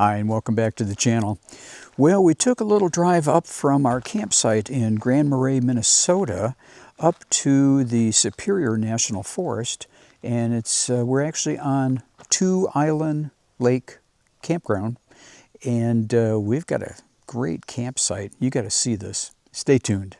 Hi, and welcome back to the channel. Well, we took a little drive up from our campsite in Grand Marais, Minnesota, up to the Superior National Forest, and we're actually on Two Island Lake Campground, and we've got a great campsite. You got to see this. Stay tuned.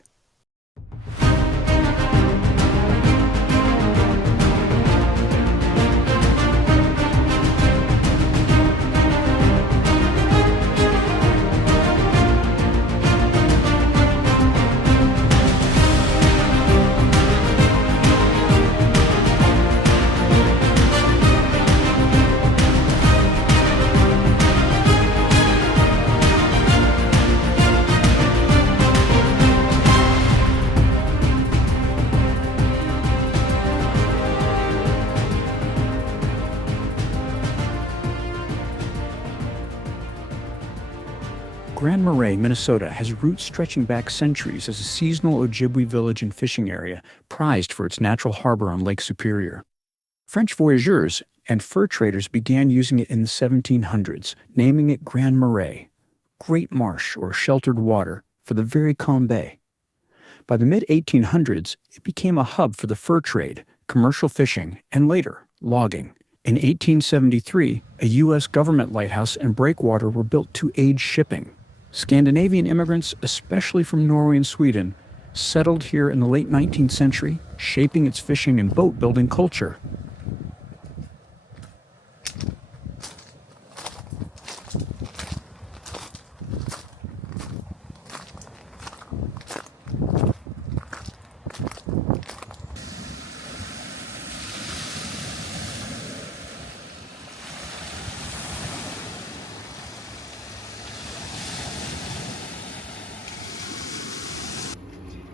Grand Marais, Minnesota has roots stretching back centuries as a seasonal Ojibwe village and fishing area, prized for its natural harbor on Lake Superior. French voyageurs and fur traders began using it in the 1700s, naming it Grand Marais, great marsh or sheltered water, for the very calm bay. By the mid-1800s, it became a hub for the fur trade, commercial fishing, and later, logging. In 1873, a U.S. government lighthouse and breakwater were built to aid shipping. Scandinavian immigrants, especially from Norway and Sweden, settled here in the late 19th century, shaping its fishing and boat-building culture.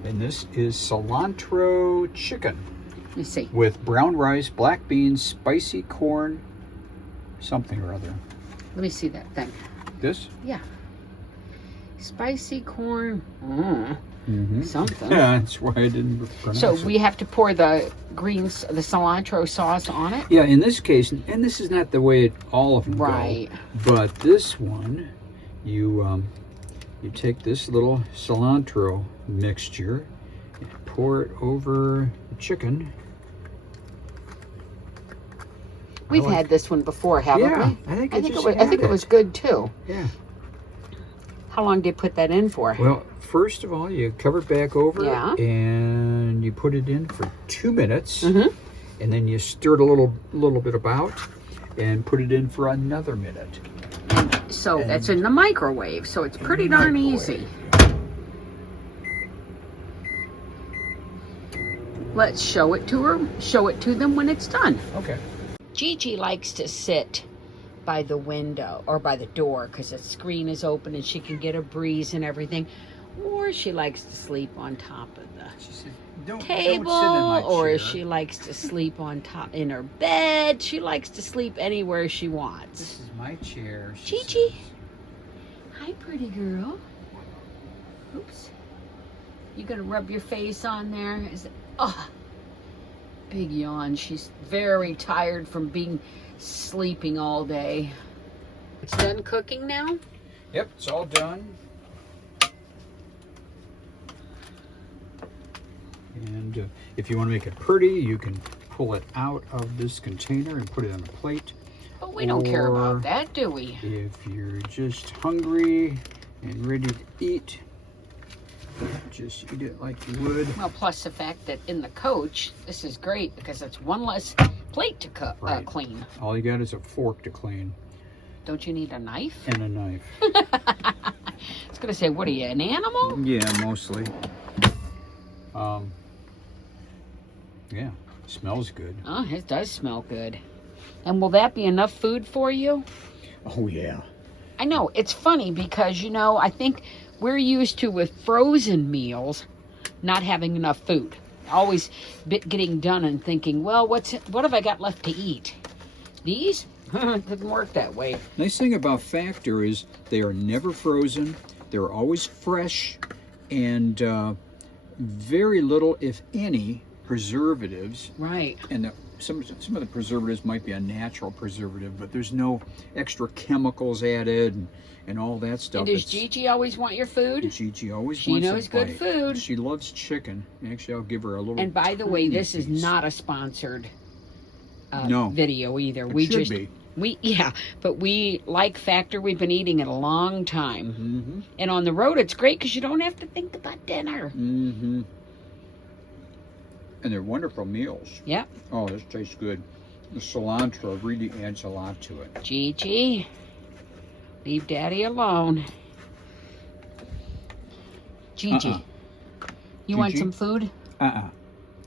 And this is cilantro chicken. Let me see. With brown rice, black beans, spicy corn, something or other. Let me see that thing. This? Yeah. Spicy corn. Something. Yeah, that's why I didn't pronounce So it. we have to pour the the cilantro sauce on it? Yeah, in this case, and this is not the way all of them Right. go, but this one, you take this little cilantro mixture and pour it over the chicken. We've had this one before, haven't Yeah, we? I think it was good too. Yeah. How long did you put that in for? Well, first of all, you cover it back over, Yeah. and you put it in for 2 minutes, Mm-hmm. and then you stir it a little bit about, and put it in for another minute. So that's in the microwave, so it's pretty darn easy. Let's show it to her. Show it to them when it's done. Okay. Gigi likes to sit by the window or by the door because the screen is open and she can get a breeze and everything. Or she likes to sleep on top of the table, don't sit in my or chair. she likes to sleep on top in her bed. She likes to sleep anywhere she wants. This is my chair. Gigi. Hi, pretty girl. Oops. You gonna rub your face on there? Big yawn. She's very tired from sleeping all day. It's done cooking now? Yep, it's all done. And if you want to make it pretty, you can pull it out of this container and put it on a plate. But we don't care about that, do we? If you're just hungry and ready to eat, just eat it like you would. Well, plus the fact that in the coach, this is great because it's one less plate to clean. All you got is a fork to clean. Don't you need a knife? And a knife. I was going to say, what are you, an animal? Yeah, mostly. Yeah, smells good. Oh, it does smell good. And will that be enough food for you? Oh, yeah. I know. It's funny because, I think we're used to, with frozen meals, not having enough food. Always getting done and thinking, well, what have I got left to eat? These? Didn't work that way. Nice thing about Factor is they are never frozen. They're always fresh, and very little, if any, preservatives. Right. And some of the preservatives might be a natural preservative, but there's no extra chemicals added and all that stuff. And does Gigi always want your food? Gigi always she wants knows a good bite. food. She loves chicken. Actually, I'll give her a little. And by the way, tiny this is piece. not a sponsored No. video either. It should be. But we like Factor. We've been eating it a long time. Mm-hmm. And on the road, it's great because you don't have to think about dinner. Mm-hmm. And they're wonderful meals. Yep. Oh, this tastes good. The cilantro really adds a lot to it. Gigi, leave Daddy alone. Gigi, you want Gigi? some food?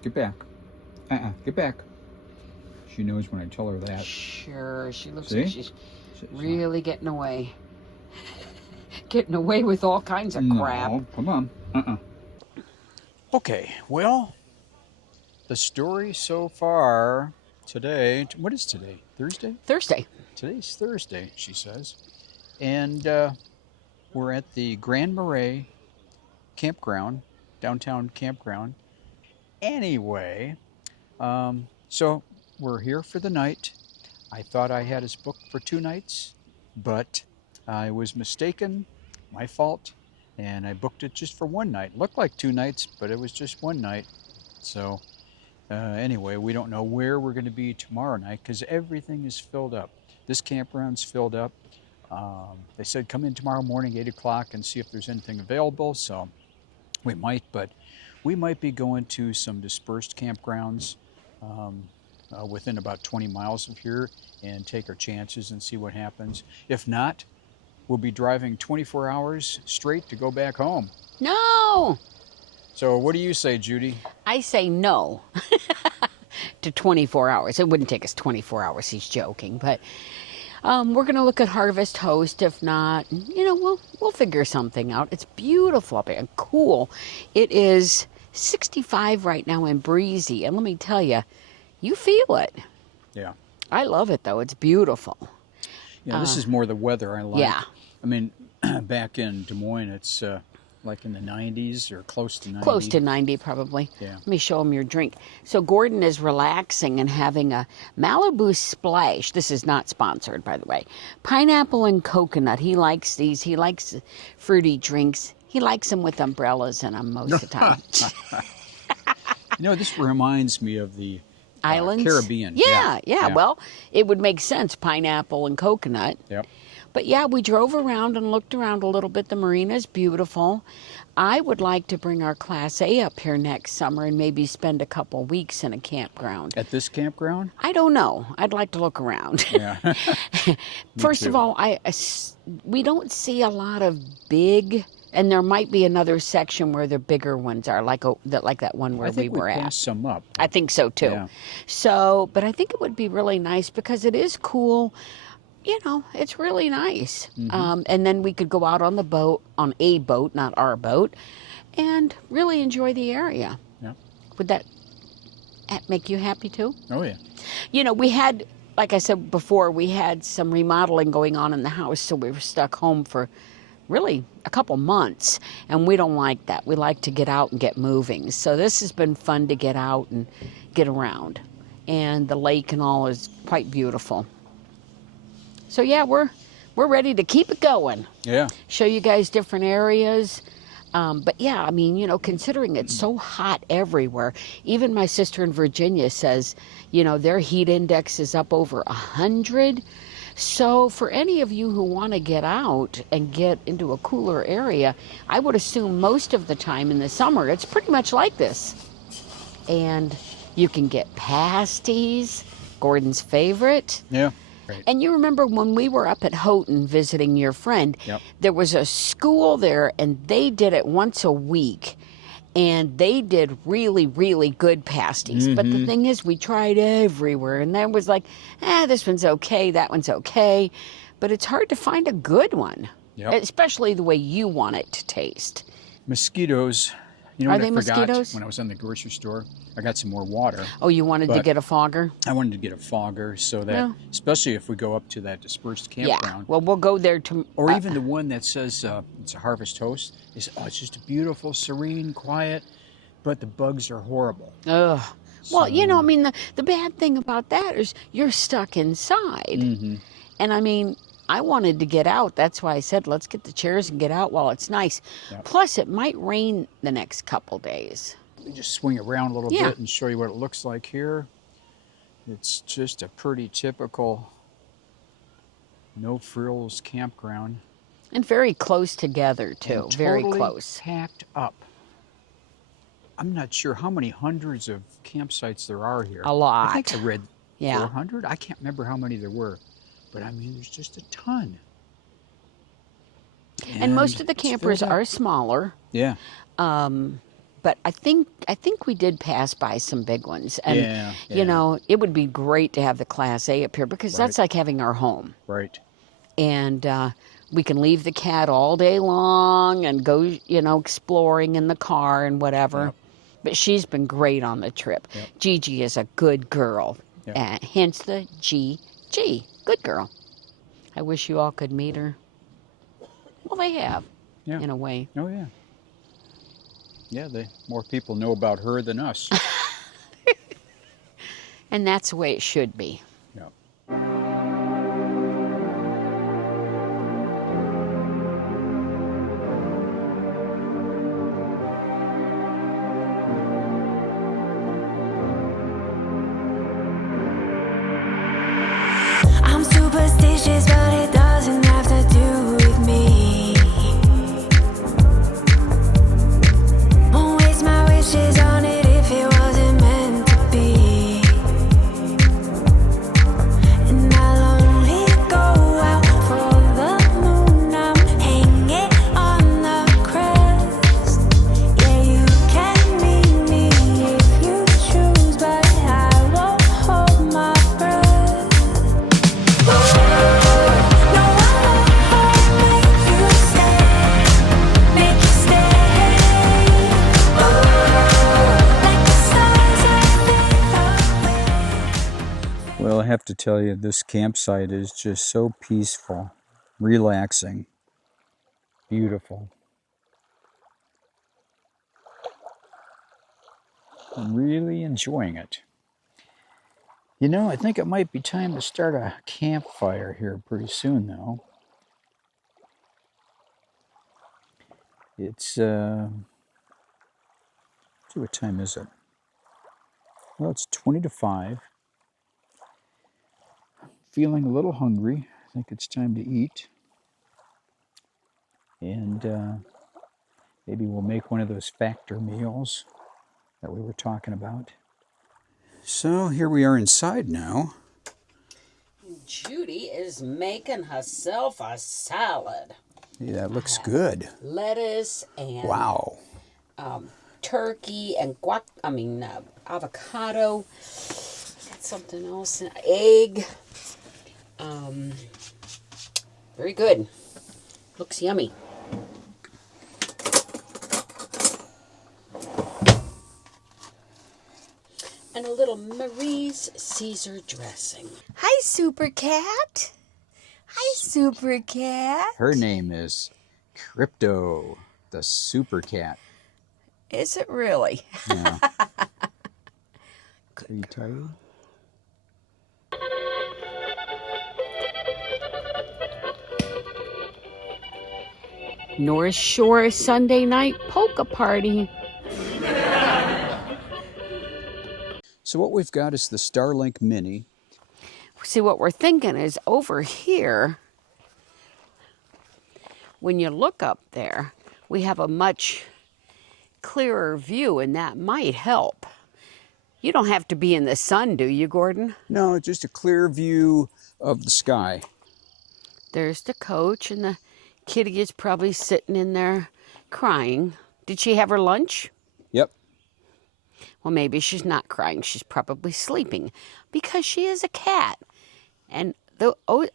Get back. Get back. She knows when I tell her that. Sure, she looks See? like she's really getting away. Getting away with all kinds of crap. No, come on. Okay, well, the story so far today, what is today? Thursday? Thursday. Today's Thursday, she says. And we're at the Grand Marais campground, downtown campground. Anyway, so we're here for the night. I thought I had us booked for 2 nights, but I was mistaken, my fault, and I booked it just for 1 night. Looked like 2 nights, but it was just 1 night. So anyway, we don't know where we're going to be tomorrow night because everything is filled up. This campground's filled up. They said come in tomorrow morning, 8 o'clock, and see if there's anything available. So we might, but we might be going to some dispersed campgrounds within about 20 miles of here and take our chances and see what happens. If not, we'll be driving 24 hours straight to go back home. No! So what do you say, Judy? I say no to 24 hours. It wouldn't take us 24 hours, he's joking. But we're going to look at Harvest Host. If not, we'll figure something out. It's beautiful up here and cool. It is 65 right now and breezy. And let me tell you, you feel it. Yeah. I love it, though. It's beautiful. Yeah, this is more the weather I like. Yeah. I mean, back in Des Moines, it's like in the 90s or close to 90. Close to 90, probably. Yeah. Let me show him your drink. So Gordon is relaxing and having a Malibu Splash. This is not sponsored, by the way. Pineapple and coconut. He likes these. He likes fruity drinks. He likes them with umbrellas in them most of the time. This reminds me of the Islands? Caribbean. Yeah. Well, it would make sense, pineapple and coconut. Yep. But yeah, we drove around and looked around a little bit. The marina is beautiful. I would like to bring our Class A up here next summer and maybe spend a couple weeks in a campground. At this campground? I don't know. I'd like to look around. Yeah. First of all, we don't see a lot of big, and there might be another section where the bigger ones are, like that one where we were at. I think we passed some up. I think so too. Yeah. So, but I think it would be really nice because it is cool. It's really nice. Mm-hmm. And then we could go out on a boat, not our boat, and really enjoy the area. Yeah. Would that make you happy too? Oh, yeah. We had, like I said before, we had some remodeling going on in the house, so we were stuck home for really a couple months, and we don't like that. We like to get out and get moving. So this has been fun to get out and get around. And the lake and all is quite beautiful. So yeah, we're ready to keep it going. Yeah. Show you guys different areas. But yeah, I mean, considering it's so hot everywhere, even my sister in Virginia says, their heat index is up over 100. So for any of you who want to get out and get into a cooler area, I would assume most of the time in the summer, it's pretty much like this. And you can get pasties, Gordon's favorite. Yeah. Right. And you remember when we were up at Houghton visiting your friend, Yep. There was a school there and they did it once a week. And they did really, really good pasties. Mm-hmm. But the thing is, we tried everywhere. And there was like, this one's okay, that one's okay. But it's hard to find a good one, Yep. especially the way you want it to taste. Mosquitoes. Are What they I forgot mosquitoes? when I was in the grocery store? I got some more water. Oh, you wanted to But- get a fogger? I wanted to get a fogger so that, Yeah. especially if we go up to that dispersed Yeah. campground, Well, we'll go there to... or even the one that says it's a Harvest Host, it's just a beautiful, serene, quiet, but the bugs are horrible. Ugh. Well, you know, I mean, the bad thing about that is you're stuck inside. Mm-hmm. And I mean, I wanted to get out. That's why I said, let's get the chairs and get out while it's nice. Yep. Plus, it might rain the next couple days. Let me just swing around a little Yeah. bit and show you what it looks like here. It's just a pretty typical no frills campground. And very close together, too. And Very totally close. packed up. I'm not sure how many hundreds of campsites there are here. A lot. I think I read Yeah. 400. I can't remember how many there were. But I mean, there's just a ton. And most of the it's campers filled up. are smaller. Yeah. But I think we did pass by some big ones. And, Yeah, you know, it would be great to have the Class A up here because that's like having our home. Right. And we can leave the cat all day long and go, you know, exploring in the car and whatever. Yep. But she's been great on the trip. Yep. Gigi is a good girl. Yep. Hence the GG. Good girl. I wish you all could meet her. Well, they have, Yeah. in a way. Oh, yeah. Yeah, more people know about her than us. And that's the way it should be. Yeah. I'm superstitious, but it doesn't have to do with me. Won't waste my wishes on it if it wasn't meant to be. And I'll only go out for the moon. I'm hanging on the crest. Yeah, you can meet me if you choose, but I won't hold my breath. Well, I have to tell you, this campsite is just so peaceful, relaxing, beautiful. I'm really enjoying it. You know, I think it might be time to start a campfire here pretty soon, though. It's, see, what time is it? Well, it's 20 to 5. Feeling a little hungry. I think it's time to eat. And maybe we'll make one of those factor meals that we were talking about. So here we are inside now. Judy is making herself a salad. Yeah, that looks good. Lettuce and Wow. turkey and avocado. Got something else, an egg. Very good. Looks yummy. And a little Marie's Caesar dressing. Hi, Super Cat. Hi, Super Cat. Her name is Crypto, the super cat. Is it really? Yeah. Are you tired? North Shore Sunday night polka party. So what we've got is the Starlink Mini. See, what we're thinking is over here, when you look up there, we have a much clearer view, and that might help. You don't have to be in the sun, do you, Gordon? No, just a clear view of the sky. There's the coach, and the kitty is probably sitting in there crying. Did she have her lunch? Yep. Well, maybe she's not crying. She's probably sleeping because she is a cat. And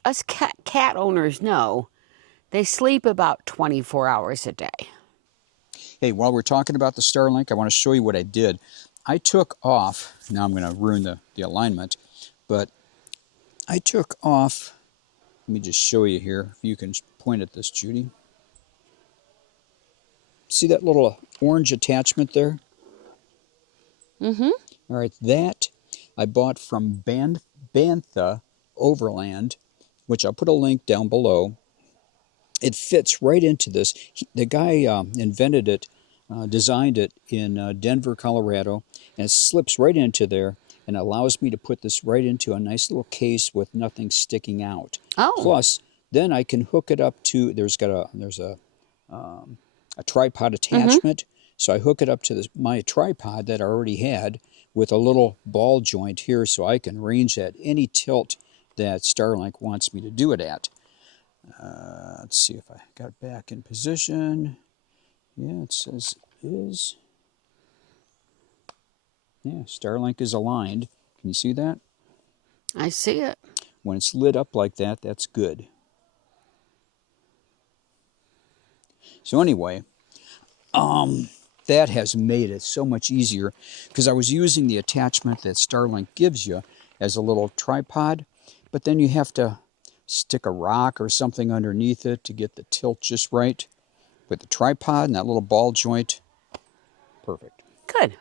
us cat owners know they sleep about 24 hours a day. Hey, while we're talking about the Starlink, I want to show you what I did. I took off, now I'm going to ruin the alignment, but I took off, let me just show you here, if you can point at this, Judy. See that little orange attachment there? Mm-hmm. All right, that I bought from Bantha Overland, which I'll put a link down below. It fits right into this. The guy invented it, designed it in Denver, Colorado, and it slips right into there and allows me to put this right into a nice little case with nothing sticking out. Oh. Plus, then I can hook it up to, there's a tripod attachment. So I hook it up to my tripod that I already had with a little ball joint here so I can range at any tilt that Starlink wants me to do it at. Let's see if I got it back in position. Yeah, it says is. Yeah, Starlink is aligned. Can you see that? I see it. When it's lit up like that, that's good. So anyway, that has made it so much easier because I was using the attachment that Starlink gives you as a little tripod, but then you have to stick a rock or something underneath it to get the tilt just right. With the tripod and that little ball joint, perfect. Good.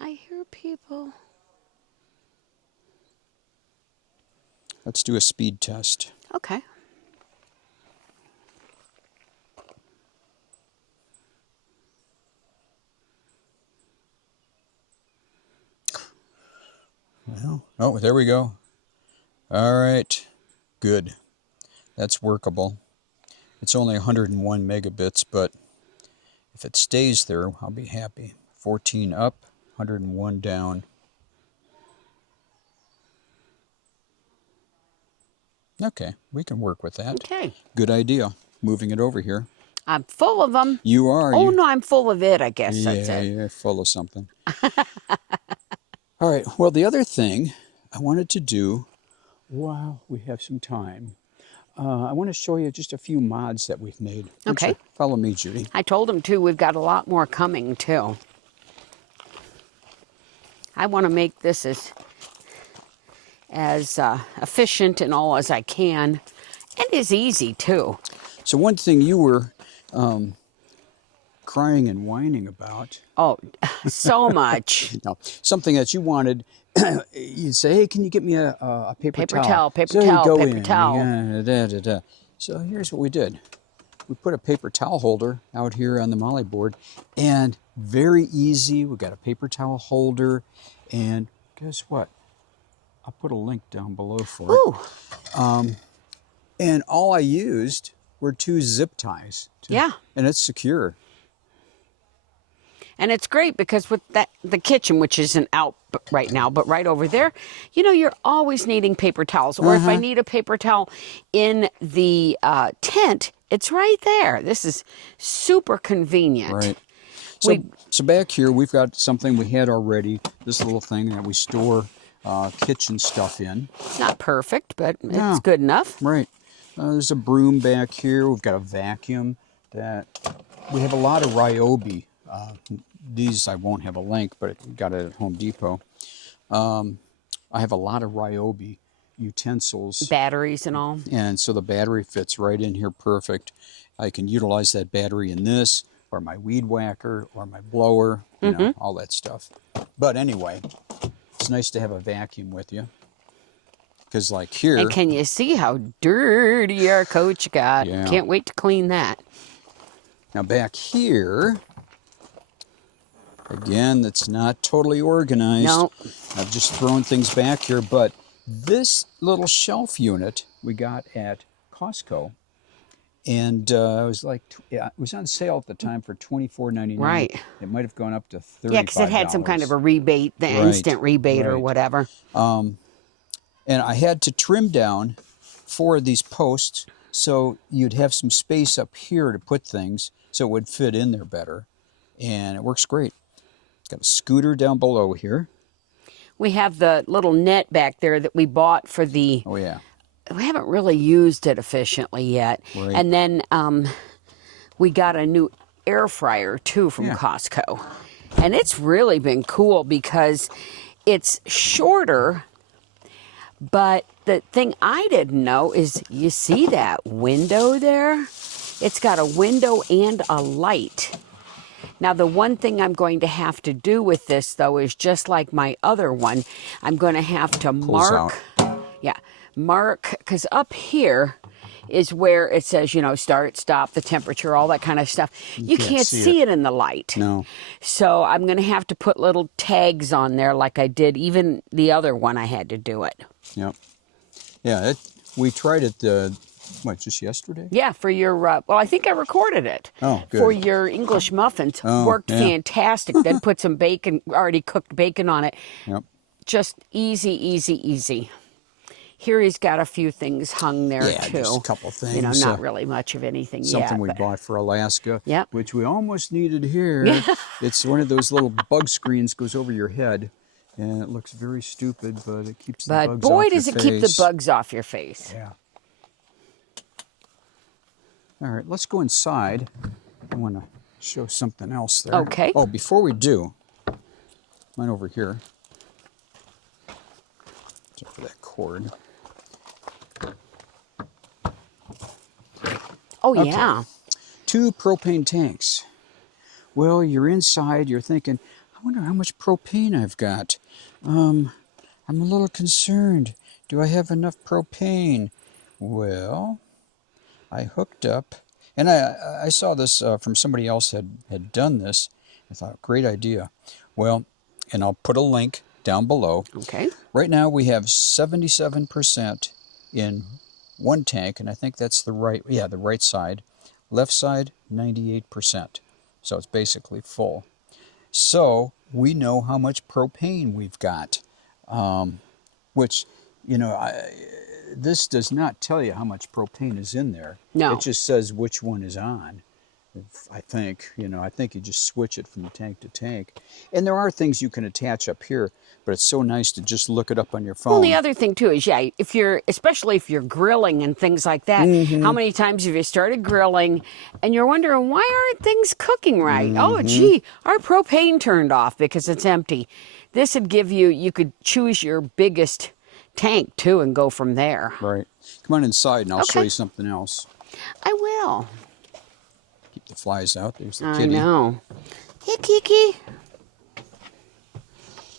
I hear people. Let's do a speed test. Okay. Well, oh, there we go. All right, good. That's workable. It's only 101 megabits, but if it stays there, I'll be happy. 14 up, 101 down. Okay, we can work with that. Okay. Good idea. Moving it over here. I'm full of them. You are. Oh, no, I'm full of it, I guess. Yeah, That's it. you're full of something. All right, well, the other thing I wanted to do while we have some time, I want to show you just a few mods that we've made. Okay. Follow me, Judy. I told him, too, we've got a lot more coming, too. I want to make this as efficient and all as I can, and as easy, too. So one thing you were crying and whining about. Oh, so much. No, something that you wanted. You'd say, "Hey, can you get me a paper towel?" Paper So you towel, go paper in, towel. yeah, da, da, da. So here's what we did. We put a paper towel holder out here on the molly board, and very easy. We got a paper towel holder, and guess what? I'll put a link down below for Ooh. it. And all I used were 2 zip ties. Yeah. And it's secure. And it's great because with the kitchen, which isn't out right now, but right over there, you know, you're always needing paper towels. Or if I need a paper towel in the tent, it's right there. This is super convenient. Right. So back here, we've got something we had already, this little thing that we store kitchen stuff in. It's not perfect, but it's good enough. Right. There's a broom back here. We've got a vacuum that we have a lot of Ryobi. These I won't have a link, but I got it at Home Depot. I have a lot of Ryobi utensils. Batteries and all. And so the battery fits right in here perfect. I can utilize that battery in this, or my weed whacker, or my blower, you know, all that stuff. But anyway, it's nice to have a vacuum with you. Because like here... And can you see how dirty our coach got? Yeah. Can't wait to clean that. Now back here... Again, that's not totally organized. No. I've just thrown things back here, but this little shelf unit we got at Costco, and it was like, it was on sale at the time for $24.99. Right. It might have gone up to $35. Yeah, because it had some kind of a rebate, the instant rebate or whatever. And I had to trim down 4 of these posts so you'd have some space up here to put things so it would fit in there better. And it works great. Got a scooter down below here. We have the little net back there that we bought for the... Oh, yeah. We haven't really used it efficiently yet. Right. And then we got a new air fryer, too, from Costco. And it's really been cool because it's shorter, but the thing I didn't know is, you see that window there? It's got a window and a light. Now, the one thing I'm going to have to do with this, though, is just like my other one, I'm going to have to mark. Yeah, mark, because up here is where it says, you know, start, stop, the temperature, all that kind of stuff. You can't see it in the light. No. So I'm going to have to put little tags on there like I did. Even the other one, I had to do it. Yep. Yeah, we tried it, just yesterday? Yeah, for your, well, I think I recorded it. Oh, good. For your English muffins. Oh, Worked yeah. fantastic. Then put some bacon, already cooked bacon on it. Yep. Just easy, easy, easy. Here he's got a few things hung there, too. Just a couple things. You know, not really much of anything yet. Something we bought for Alaska, Yep. which we almost needed here. It's one of those little bug screens goes over your head, and it looks very stupid, but it keeps the bugs off your face. But boy, does it keep the bugs off your face. Yeah. All right, let's go inside. I want to show something else there. Okay. Oh, before we do, mine over here. Except for that cord. Oh, Okay. yeah. 2 propane tanks. Well, you're inside, you're thinking, I wonder how much propane I've got. I'm a little concerned. Do I have enough propane? Well, I hooked up, and I saw this from somebody else had done this. I thought, great idea. Well, and I'll put a link down below. Okay. Right now we have 77% in one tank, and I think that's the right side. Left side, 98%. So it's basically full. So we know how much propane we've got, which, you know, this does not tell you how much propane is in there. No. It just says which one is on. I think you just switch it from tank to tank. And there are things you can attach up here, but it's so nice to just look it up on your phone. Well, the other thing too is, especially if you're grilling and things like that, how many times have you started grilling and you're wondering, why aren't things cooking right? Oh, gee, our propane turned off because it's empty. This would give you could choose your biggest tank too and go from there. Right. Come on inside and I'll show Okay. you something else. I will. Keep the flies out. There's the I kitty. know. Hey, Kiki.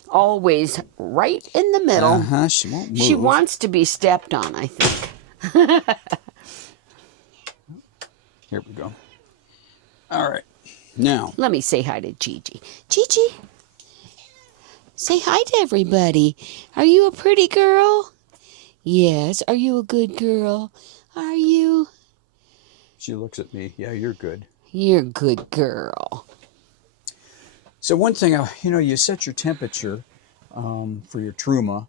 Always right in the middle. Uh-huh. She won't move. She wants to be stepped on, I think. Here we go. All right. Now, Let me say hi to Gigi. Gigi, say hi to everybody. Are you a pretty girl? Yes. Are you a good girl? Are you? she looks at me. Yeah, you're good. You're a good girl. So one thing, you set your temperature for your Truma,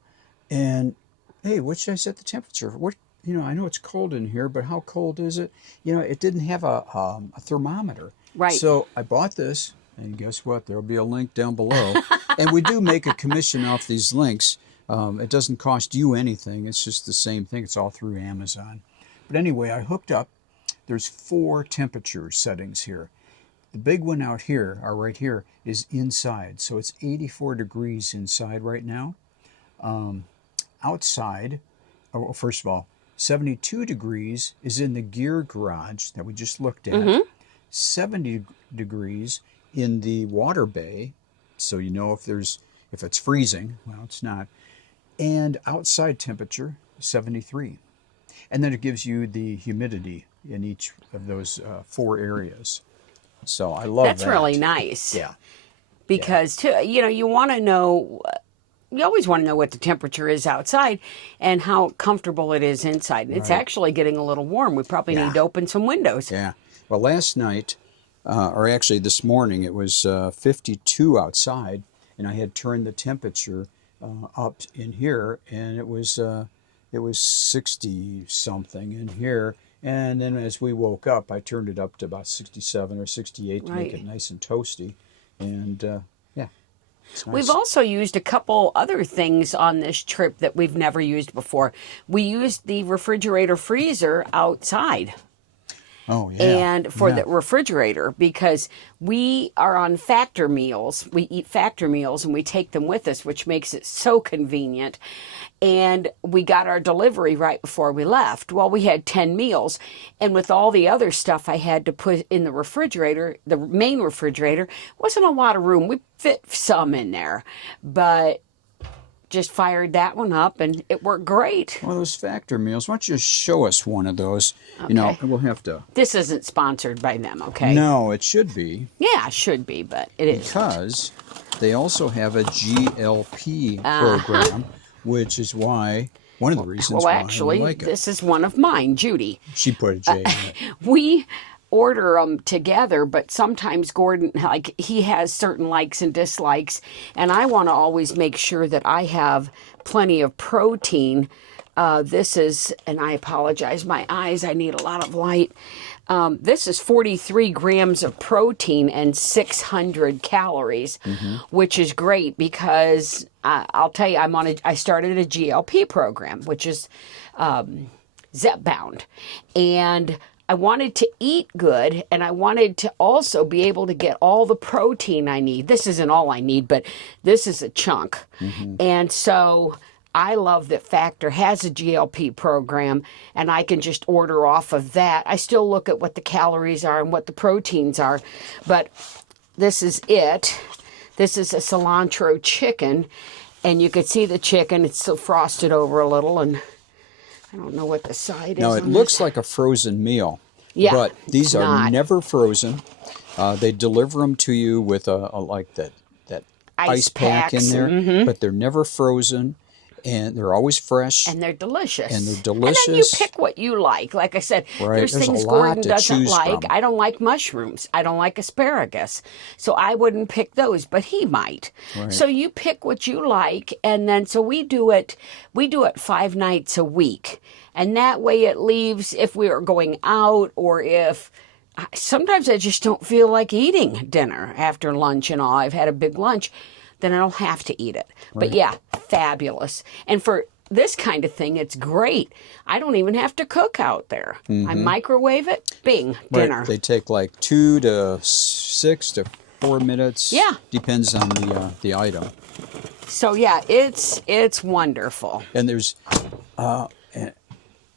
and hey, what should I set the temperature? What, I know it's cold in here, but how cold is it? It didn't have a thermometer. Right. So I bought this, and guess what? There'll be a link down below. And we do make a commission off these links. It doesn't cost you anything. It's just the same thing. It's all through Amazon. But anyway, I hooked up. There's 4 temperature settings here. The big one out here, or right here, is inside. So it's 84 degrees inside right now. Outside, first of all, 72 degrees is in the gear garage that we just looked at. 70 degrees in the water bay. So you know if it's freezing. Well, it's not. And outside temperature, 73. And then it gives you the humidity in each of those 4 areas. So I love that. That's really nice. Yeah. Because, too, you want to know, you always want to know what the temperature is outside and how comfortable it is inside. It's actually getting a little warm. We probably need to open some windows. Yeah. Well, last night, or actually this morning, it was 52 outside, and I had turned the temperature up in here, and it was 60 something in here. And then as we woke up, I turned it up to about 67 or 68 to make it nice and toasty. And yeah, it's nice. We've also used a couple other things on this trip that we've never used before. We used the refrigerator freezer outside. Oh, yeah. And for Yeah. the refrigerator, because we are on factor meals. We eat factor meals and we take them with us, which makes it so convenient. And we got our delivery right before we left. Well, we had 10 meals. And with all the other stuff I had to put in the refrigerator, the main refrigerator, wasn't a lot of room. We fit some in there. But just fired that one up and it worked great. Well, those factor meals, why don't you show us one of those? You know, Okay. we'll have to. This isn't sponsored by them, okay? No, it should be, Yeah, it should be, but it is. because they also have a GLP program, which is why, one of the reasons Well, why actually, we like it. this is one of mine, Judy. She put a J in it. We order them together, but sometimes Gordon, like, he has certain likes and dislikes, and I want to always make sure that I have plenty of protein. This is, and I apologize, my eyes, I need a lot of light. This is 43 grams of protein and 600 calories, which is great because I'll tell you, I started a GLP program, which is Zepbound, and I wanted to eat good, and I wanted to also be able to get all the protein I need. This isn't all I need, but this is a chunk. And so I love that Factor has a GLP program, and I can just order off of that. I still look at what the calories are and what the proteins are, but this is it. This is a cilantro chicken, and you can see the chicken. It's still frosted over a little, and I don't know what the side is. Now, it on looks this. like a frozen meal, Yeah, but these it's are not. never frozen. They deliver them to you with a like that ice pack in packs, there, but they're never frozen, and they're always fresh. And they're delicious. And they're And then you delicious. pick what you like. Like I said, Right, there's there's a things lot Gordon to doesn't choose like. from. I don't like mushrooms. I don't like asparagus. So I wouldn't pick those, but he might. Right. So you pick what you like, and then so we do it 5 nights a week. And that way it leaves, if we are going out, or if sometimes I just don't feel like eating dinner after lunch and all. I've had a big lunch, then I don't have to eat it. But yeah, fabulous. And for this kind of thing, it's great. I don't even have to cook out there. I microwave it, bing, dinner. Right. They take like 2 to 6 to 4 minutes. Yeah. Depends on the item. So yeah, it's wonderful. And there's,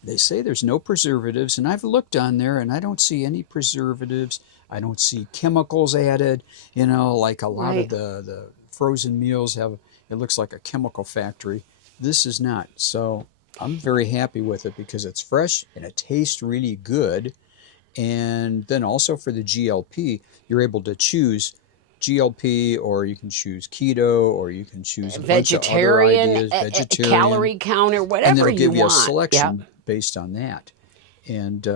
they say there's no preservatives, and I've looked on there, and I don't see any preservatives. I don't see chemicals added. You know, like a lot Right. of the frozen meals have. It looks like a chemical factory. This is not. So I'm very happy with it because it's fresh and it tastes really good. And then also for the GLP, you're able to choose GLP, or you can choose keto, or you can choose a bunch of other Vegetarian, ideas, vegetarian, calorie counter, whatever and they'll you give you a want. selection Yeah. based on that. And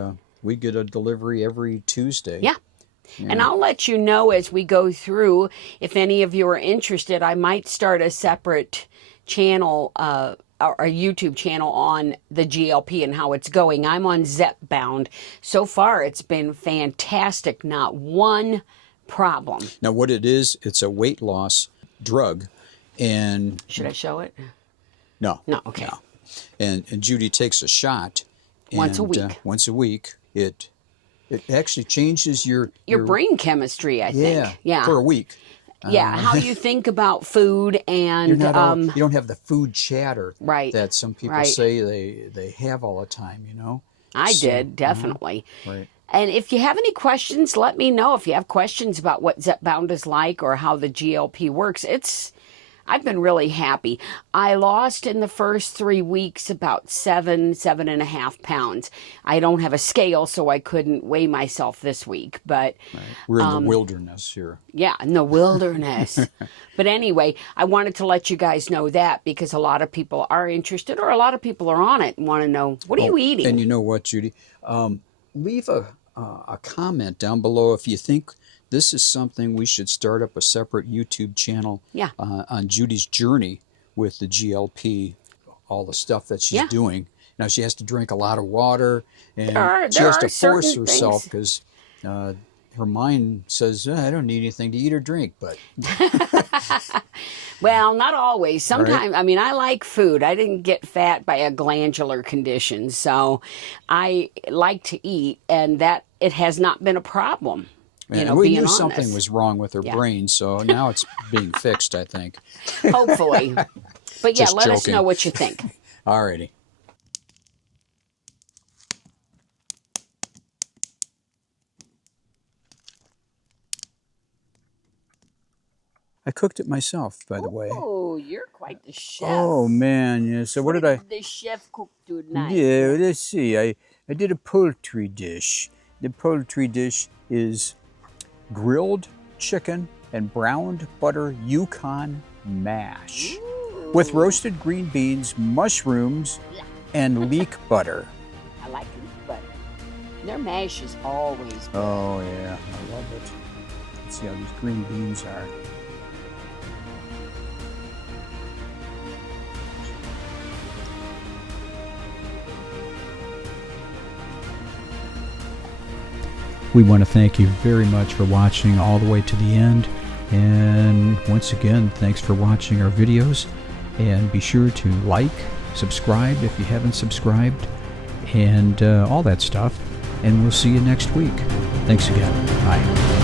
we get a delivery every Tuesday. Yeah. And I'll let you know as we go through. If any of you are interested, I might start a separate channel, or a YouTube channel on the GLP and how it's going. I'm on Zepbound. So far, it's been fantastic. Not one problem. Now, what it is, it's a weight loss drug, and Should I show it? no, Okay. no. And Judy takes a shot Once a and, week. Once a week. It actually changes your Brain chemistry, I think. Yeah. for a week. Yeah, how you think about food, and You're not you don't have the food chatter Right, that some people right. say they have all the time. You know. I So, did, definitely. Right. And if you have any questions, let me know. If you have questions about what Zepbound is like or how the GLP works, I've been really happy. I lost in the first 3 weeks about 7.5 pounds. I don't have a scale, so I couldn't weigh myself this week. But We're in the wilderness here. yeah, in the wilderness. But anyway, I wanted to let you guys know that because a lot of people are interested, or a lot of people are on it and want to know, what are you eating? And you know what, Judy? Leave a comment down below if you think this is something we should start up a separate YouTube channel Yeah. on Judy's journey with the GLP, all the stuff that she's Yeah. doing. Now, she has to drink a lot of water, and There she has are to force certain herself things. because her mind says, I don't need anything to eat or drink, but Well, not always. Sometimes, Right. I mean, I like food. I didn't get fat by a glandular condition, so I like to eat, and that it has not been a problem. man, we Being knew something honest. was wrong with her Yeah. brain, so now it's being fixed, I think. Hopefully. But yeah, Just let us joking. know what you think. Alrighty. I cooked it myself, by the way. Oh, you're quite the chef. Oh man, yeah. So what did I? The chef cook tonight? Yeah, let's see. I did a poultry dish. The poultry dish is grilled chicken and browned butter Yukon mash with roasted green beans, mushrooms, and leek butter. I like it, but their mash is always good. Oh yeah, I love it. Let's see how these green beans are. We want to thank you very much for watching all the way to the end. And once again, thanks for watching our videos. And be sure to like, subscribe if you haven't subscribed, and all that stuff. And we'll see you next week. Thanks again. Bye.